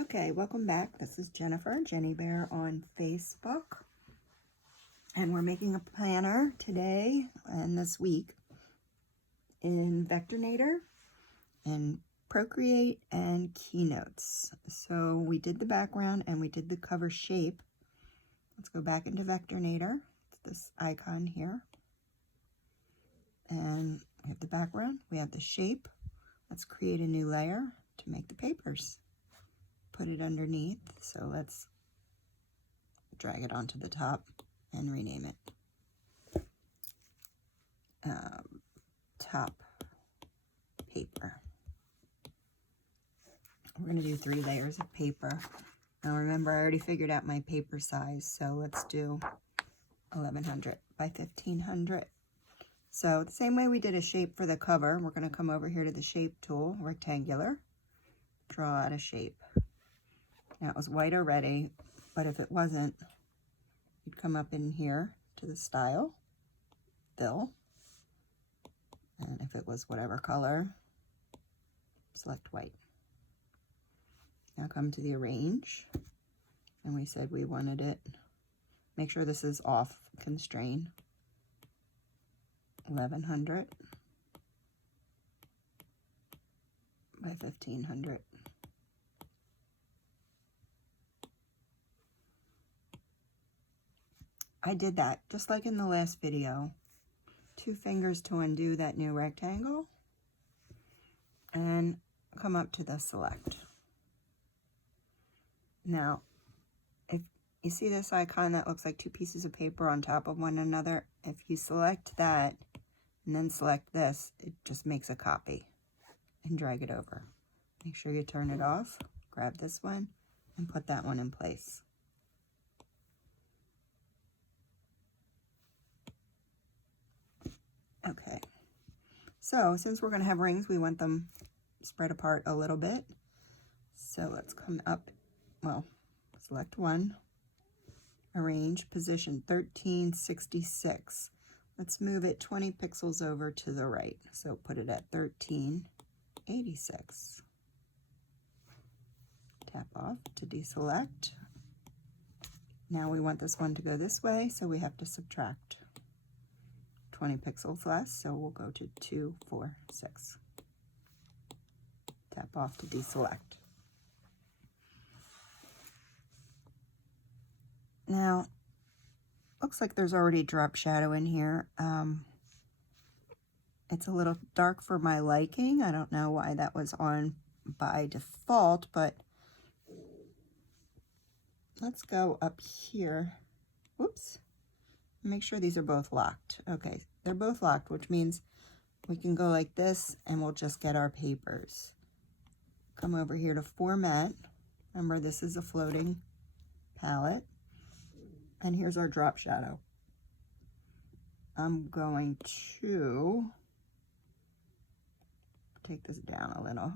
Okay, welcome back. This is Jennifer, Jenny Bear on Facebook. And we're making a planner today and this week in Vectornator and Procreate and Keynotes. So we did the background and we did the cover shape. Let's go back into Vectornator. It's this icon here. And we have the background, we have the shape. Let's create a new layer to make the papers. Put it underneath, so let's drag it onto the top and rename it. Top paper. We're going to do 3 layers of paper. Now remember, I already figured out my paper size, so let's do 1100 by 1500. So the same way we did a shape for the cover, we're going to come over here to the shape tool, rectangular, draw out a shape. Now it was white already, but if it wasn't, you'd come up in here to the style, fill, and if it was whatever color, select white. Now come to the arrange, and we said we wanted it, make sure this is off constrain, 1100 by 1500. I did that just like in the last video. 2 fingers to undo that new rectangle and come up to the select. Now, if you see this icon that looks like 2 pieces of paper on top of one another, if you select that and then select this, it just makes a copy and drag it over. Make sure you turn it off, grab this one and put that one in place. Okay, so since we're going to have rings, we want them spread apart a little bit. So let's come up, well, select one, arrange, position 1366. Let's move it 20 pixels over to the right. So put it at 1386. Tap off to deselect. Now we want this one to go this way, so we have to subtract 20 pixels less, so we'll go to 246. Tap off to deselect. Now, looks like there's already drop shadow in here. It's a little dark for my liking. I don't know why that was on by default, but let's go up here. Whoops. Make sure these are both locked. Okay, they're both locked, which means we can go like this and we'll just get our papers. Come over here to format. Remember, this is a floating palette. And here's our drop shadow. I'm going to take this down a little.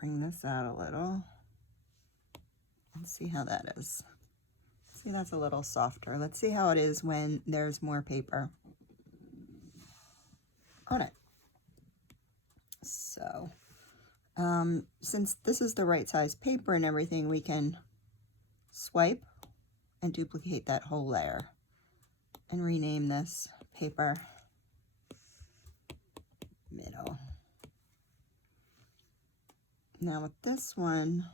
Bring this out a little. And see how that is. See, that's a little softer. Let's see how it is when there's more paper on it. So, since this is the right size paper and everything, we can swipe and duplicate that whole layer and rename this paper middle. Now with this one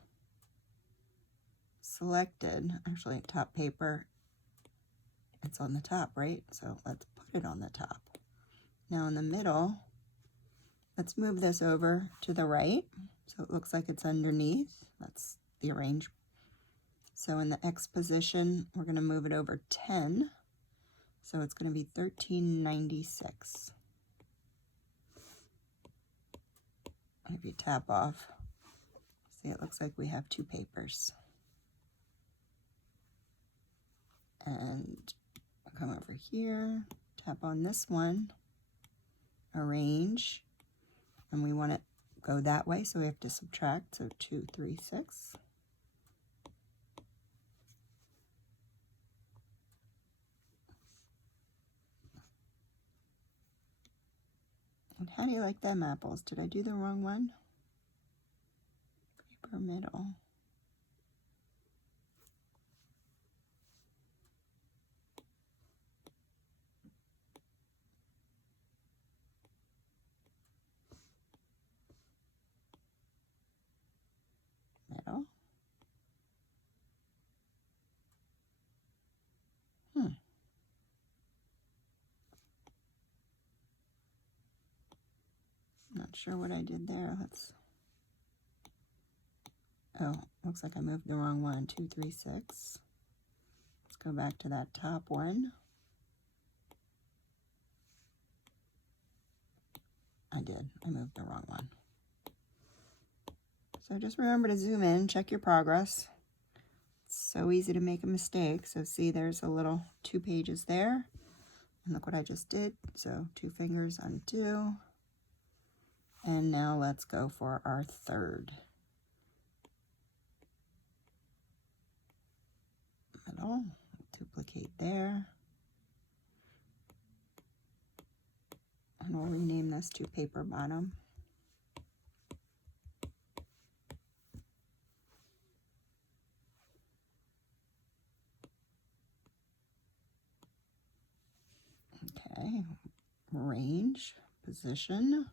selected, actually top paper, it's on the top, right? So let's put it on the top. Now in the middle, let's move this over to the right so it looks like it's underneath. That's the arrange. So in the X position, we're going to move it over 10. So it's going to be 1396. If you tap off, see, it looks like we have 2 papers. And I'll come over here, tap on this one, arrange, and we want it to go that way, so we have to subtract, so 236. And how do you like them apples? Did I do the wrong one? Paper middle. Middle. Not sure what I did there. Oh, looks like I moved the wrong one. 2, 3, 6. Let's go back to that top one. I did. I moved the wrong one. So just remember to zoom in, check your progress. It's so easy to make a mistake. So see, there's a little 2 pages there. And look what I just did. So 2 fingers, undo. And now let's go for our third. Middle, duplicate there. And we'll rename this to paper bottom. Okay, range, position,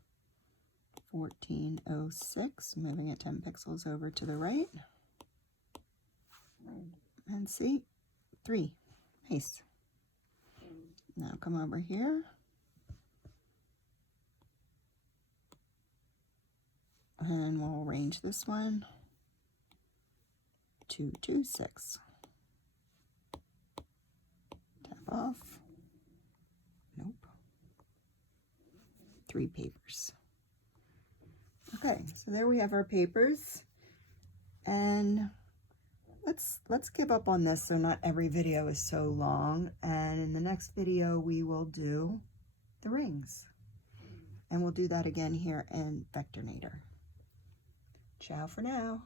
1406, moving it 10 pixels over to the right. And see, 3, nice. Now come over here. And we'll arrange this one, 2, 2, 6. Tap off. Nope. 3 papers. Okay, so there we have our papers. And let's give up on this so not every video is so long. And in the next video we will do the rings. And we'll do that again here in Vectornator. Ciao for now.